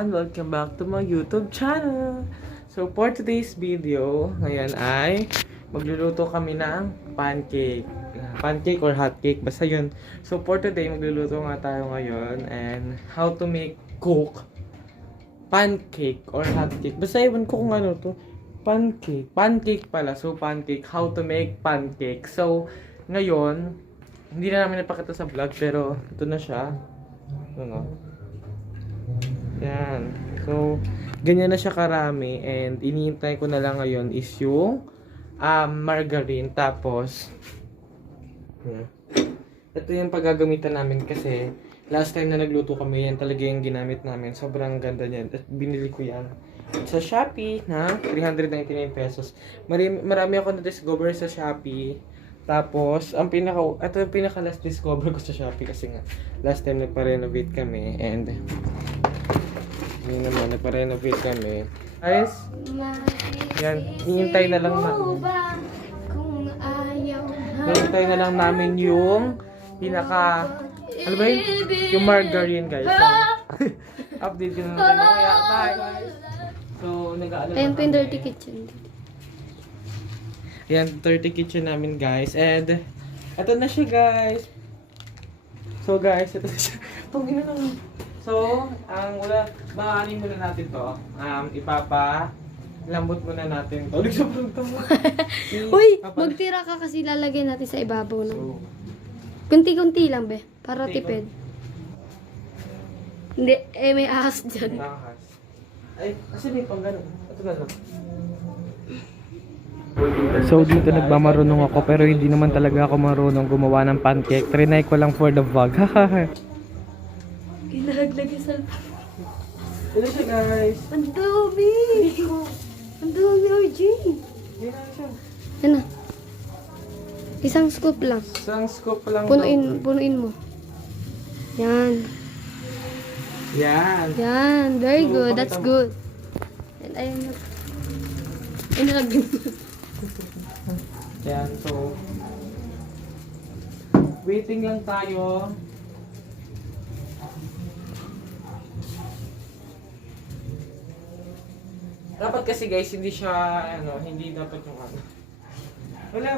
everyone! Welcome back to my YouTube channel! So for today's video, ngayon ay magluluto kami ng pancake. Pancake or hot cake, basta yun. So for today, magluluto nga tayo ngayon and how to cook pancake or hot cake. Basta ewan ko kung ano to. Pancake pala. So pancake, how to make pancake. So ngayon, hindi na namin napakita sa vlog pero ito na siya. Ano? Yan. So, ganyan na siya karami and iniintay ko na lang ngayon is yung margarine. Tapos, yan. Ito yung paggagamitan namin kasi last time na nagluto kami, yan talaga yung ginamit namin. Sobrang ganda niyan. At binili ko yan sa Shopee na 399 pesos. Marami ako na-discover sa Shopee. Tapos, ito yung pinaka last discover ko sa Shopee kasi nga last time nagpa-renovate kami and yun naman, nagpa-renovate kami. Guys, yan, hihintay na lang namin yung pinaka, ano ba yun? Yung margarine, guys. So, update ko na natin mamaya. Bye, guys! So, nag-aalala ayun po yung dirty kitchen. Yan, 30 kitchen namin, guys. And, ito na siya, guys. So, guys, ito na siya. Pangina naman. So, maanin muna natin to. Lambot muna natin to. Sobrang tamo. Uy, magtira ka kasi lalagay natin sa ibabaw. No? So, Kunti-kunti lang, be. Para kunti, tipid. Hindi, may ahas dyan. nakahas. Ay, kasi may pang ganun. Ito na lang. So dito nagmamarunong ako pero hindi naman talaga ako marunong gumawa ng pancake. Trinay ko lang for the vlog. Inalaglag yung salpa. Ito siya, guys. Ang dami! Ang dami, RJ. Yan na siya. Yan na. Isang scoop lang. Isang scoop lang. Punuin mo. Yan. Yan. Yan. Very So, good. pakita That's mo. good. And ayun na. Inalaglag. Yan, so waiting lang tayo. Dapat kasi guys, hindi siya hindi dapat yung wala.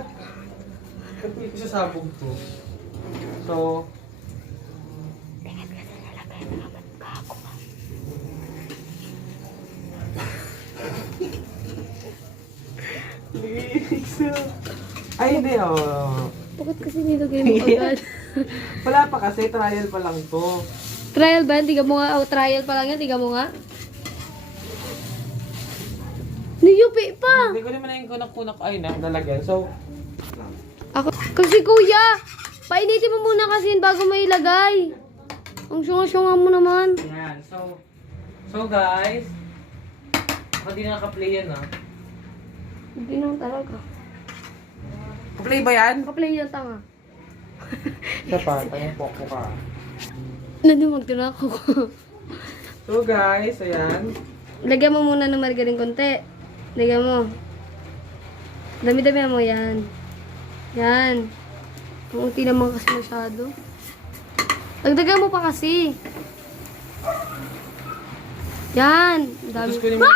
Kapag ko sa sabog to. So ay, hindi, Bakit kasi nilagay mo agad? Wala pa kasi, trial pa lang to. Trial ba? Tiga mo nga. Oh, trial pa lang yan. Tiga mo nga. Niyupi pa! Hindi ko naman na yung kunak-kunak ay nalagyan. So, Ako, kasi kuya! Painitin mo muna kasi yun bago may ilagay. Ang syunga-syunga mo naman. yan. So guys, ako di naka-play yan Hindi naman talaga. Play ba yan? Nakaplay yan tanga. Isa pa, tayong poko ka. Nanumag din ako. So guys, ayan. Lagyan mo muna ng margarine konti. Lagyan mo. Dami-dami mo yan. Yan. Kunti naman kasi masyado. Dagdagan mo pa kasi. Yan. Dami. Tapos kunin mo.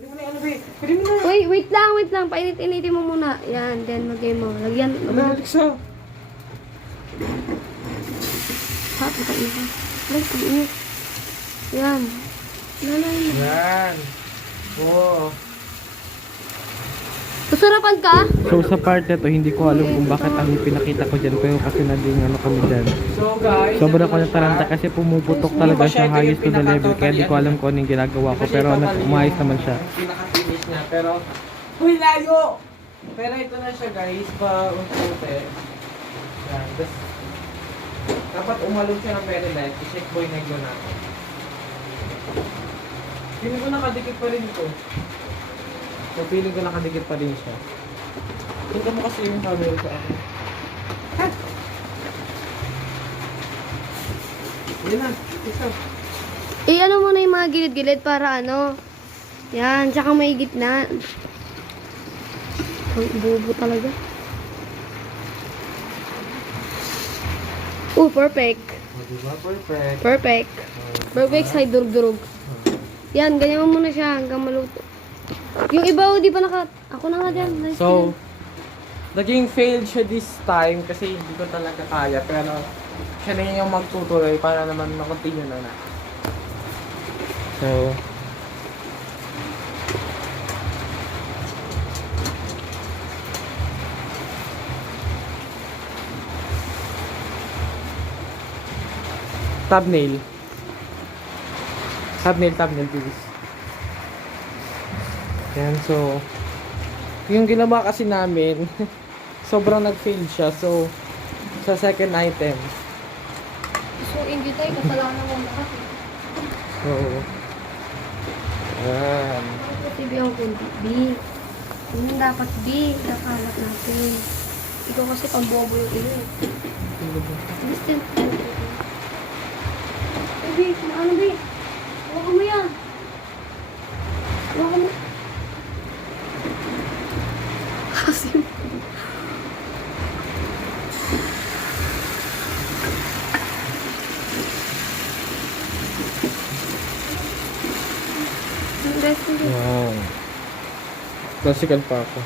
Kunin mo na yung Kunin mo na. Wait lang. Painit-initin mo muna. Yan, then magay mo. Lagyan. Ano, Alexa? Ha, pagkain ka. Init. Yan. Lalay mo. Yan. Oo. Masarapan ka? So sa part na to, hindi ko alam kung bakit ang pinakita ko dyan. Pero kasi naging kami dyan. So guys, sobrang ko nataranta kasi pumuputok talaga siya highest to the level. Kaya di ko alam kung anong ginagawa ko. Pero umayos naman siya. Pinaka-finish niya. Pero, huy, layo! Pero ito na siya guys, pa-unti. Yan. Dapat umalog siya ng very light. I-check boy na yun natin. Feeling ko nakadikit pa rin ito. So, feeling ko nakadikit pa rin siya. Tingnan mo kasi yung camera sa akin. Ha? Yan na. Isa. Ano mo na yung mga gilid-gilid para ano. Yan, tsaka may gitna. Ang bubo talaga. Oh, perfect. Diba? Perfect. Perfect. Perfect sa durug-durug. Yan, ganyan mo muna siya hanggang maluto. Yung iba, di pa naka... Ako na nga dyan. Nice So, naging failed siya this time kasi hindi ko talaga kaya. Pero, siya na yung magtutuloy para naman makontinue na na. So, thumbnail. Thumbnail, please. Yan, so, yung ginawa kasi namin, sobrang nag-fail siya. So, sa second item. So, hindi tayo kasalanan mo lahat. So, yan. Kasi B ang kundi. B. Yun dapat B. Nakalat natin. Ikaw kasi pagbobo yung ilo. Distant. Eh, B. Ano, B? Huwag mo yan. Huwag mo. Kasi Wow. Classical pa ako.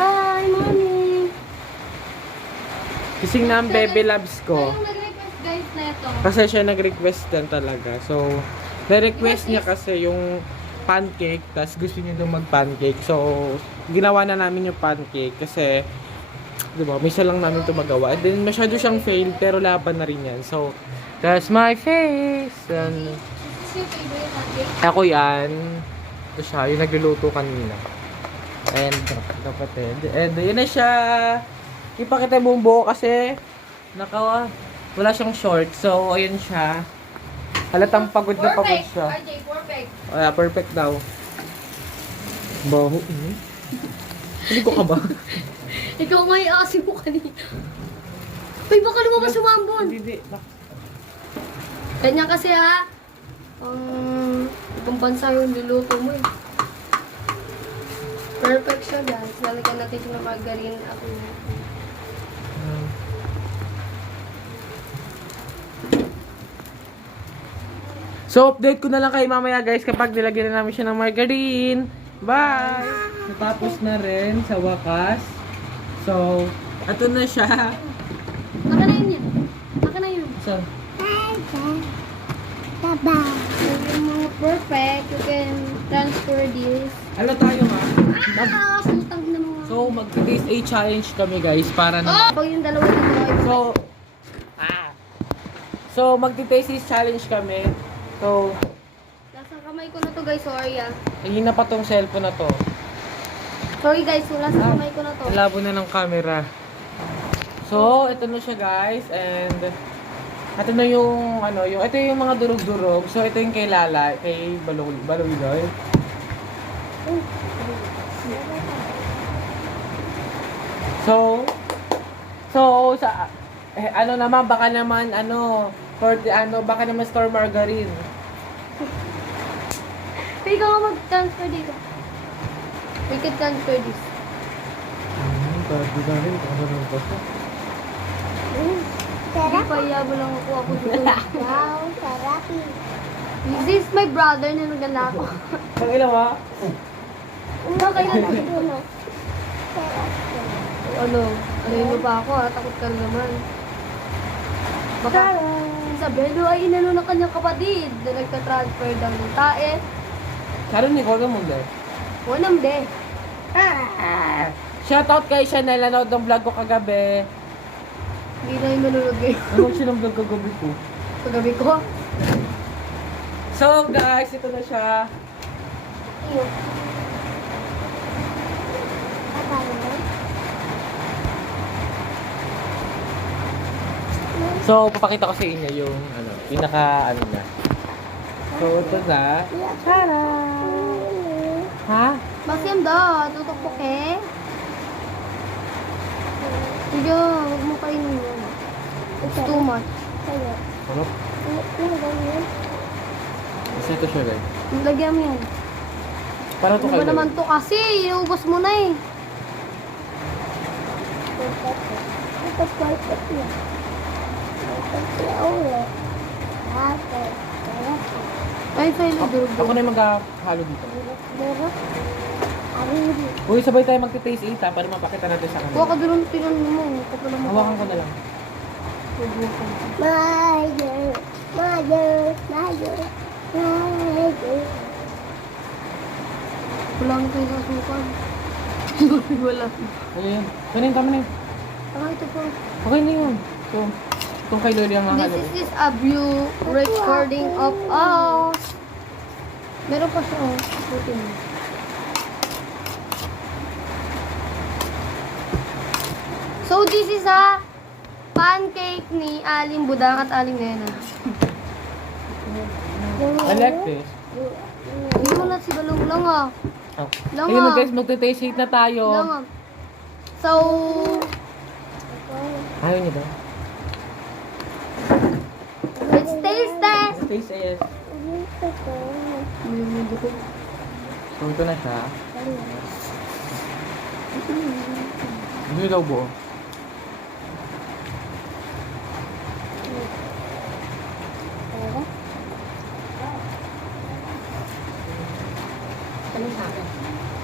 Hi, mommy! Kising na ang baby loves ko. Anong nag-request guys na ito? Kasi siya nag-request din talaga. So, na-request niya kasi yung pancake, tas gusto niya daw mag-pancake. So, ginawa na namin yung pancake kasi, di ba, misa lang namin ito magawa. And then, masyado siyang fail, pero laban na rin yan. So, that's my face! And, What's your favorite pancake? ako yan. Ito siya, yung nagluluto kanina. And, kapatid. And, yun na siya. Ipakita mo yung buo kasi, wala siyang short. So, ayun siya. Halatang pagod na pagod siya. RJ, perfect. Perfect daw. Baho. Hindi ko ka ba? Ikaw nga i-asin mo kanina. Uy, baka lumabas yung mambon. Hindi. Ganyan kasi ha. Ibang bansa yung niluto mo eh. Perfect siya guys. Lalagyan natin siya ng margarine. Ako na. So, update ko na lang kayo mamaya guys kapag nilagyan na namin siya ng margarine. Bye! Natapos na rin sa wakas. So, ito na siya. Aka na yun yan. Aka na yun. So, Yung mga perfect, you can transfer this. ano tayo ha? Sutang na mga. So, mag-taste A challenge kami guys para na... Pag yung dalawa dito. So, mag-taste A challenge kami. So, Nasa kamay ko na to guys, sorry ah. hihina pa tong cellphone na to. Sorry guys, wala sa kamay ko na to. Labo na ng camera. So, ito na siya guys. And, ito na yung, ito yung mga durog-durog. So, ito yung kay Lala, kay Baloy. So, ano naman, baka naman, baka naman store margarine. Pwede ka nga mag-transfer dito. We can transfer this. Pwede na rin, ano naman ba siya? Hindi pa yabo lang ako dito. Wow, sarap eh. This is my brother na naganda ako. Ang ilaw ha? Kailan Sarap. ano mo pa ako ha? Takot ka naman. Baka sabihin ay inano na kanyang kapatid na nagka-transfer daw ng tae. Karon ni Koga mo dahil. Wanam de. Shoutout kay Chanel, nanood ng vlog ko kagabi. Hindi na yung manunod ngayon. Nanood siya ng vlog kagabi ko. Paggabi ko. So guys, ito na siya. Iyo. So, papakita ko sa inyo yung pinaka niya. So, ito na. Tara! Ha? Basim daw, tutok eh. Sige, huwag mo kainin yun. It's too much. Ano? Kasi ito siya guys. Lagyan mo yan. Para ito Ano ba kayo. naman to kasi? Iubos mo na eh. ulit. Tapos, sarap. Ay, sa'yo na durog. Ako na yung maghahalo dito. Durog. Ariri. Uy, sabay tayo magti-taste eat ha, para mapakita natin sa Huwag ka kanila. durog, tingnan mo. Kapala mo. Hawakan ko na lang. Subukan. Mother, mother, mother, mother. Wala mo kayo kasukan. Wala. Ayun. Kanin, tama na yun. Ah, ito po. Okay na yun. So, itong kay Loli ang This mahalo. is a view recording of us. Meron pa siya, oh. Buti mo. So, this is a pancake ni Aling Budang at Aling Nena. I like this. Hindi mo na si Balong lang, ah. Oh. Lang, Ayun na ah. guys, magti-taste eat na tayo. Lang, ah. So, Ayaw niyo ba? let's taste test. Taste it. So, ito na siya. Hindi daw buo.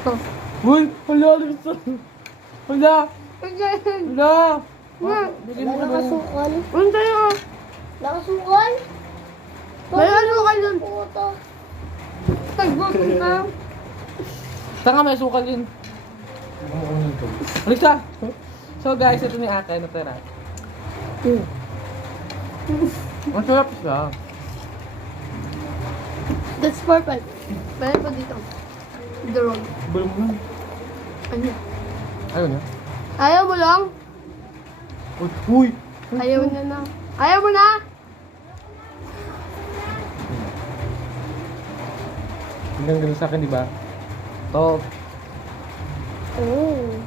Oh. Uy! Hala! Hala! Hala! Bigyan mo ka na. Nakasukol. Ano tayo? Nakasukol? May ano ka dun? Puto. Tagbukin ka. Saka may sukal yun. Alisa! So guys, ito ni ate. Natira. Ang sarap siya. That's perfect. Meron pa dito. The road. Bulong mo. Ano? Ayaw niya. Ayaw mo lang? Uy! Ayaw niya na. Ayaw mo na? Ganun sa akin, di ba? To.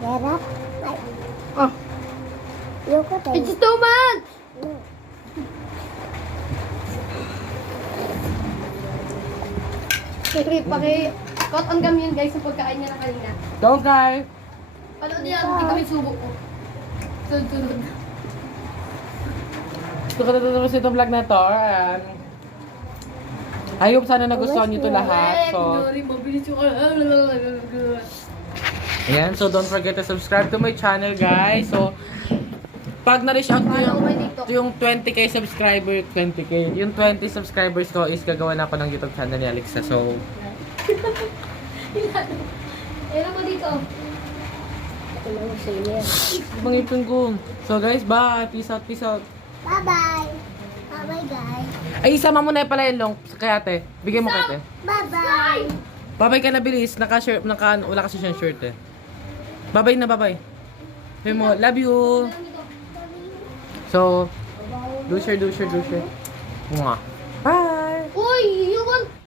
Sarap. Ay, Oh, ayoko tayo. it's too much! Paki-cut on cam yun guys sa pagkain niya na kanina. Don't cry! Ano niya, hindi kami subok ko. Sunod-sunod. Gusto ko na tapos itong vlog na to. And I hope sana nagustuhan nyo ito lahat. So, Mabilis yung... ayan. So, don't forget to subscribe to my channel, guys. So, pag na-reach out ko yung 20k subscriber, 20k, yung 20 subscribers ko is gagawa na ako ng YouTube channel ni Alexa. So, Meron ko dito. Ito lang sa iyo. mangipin ko. So, guys, bye. Peace out, peace out. Bye-bye. Bye-bye, guys. Ay, isama mo na pala yung long kay ate. Bigay mo kay ate. Bye-bye. Babay ka na, bilis. Naka-shirt, wala kasi siyang shirt eh. Babay na, babay. Sabi mo, love you. So, do share. Mwah.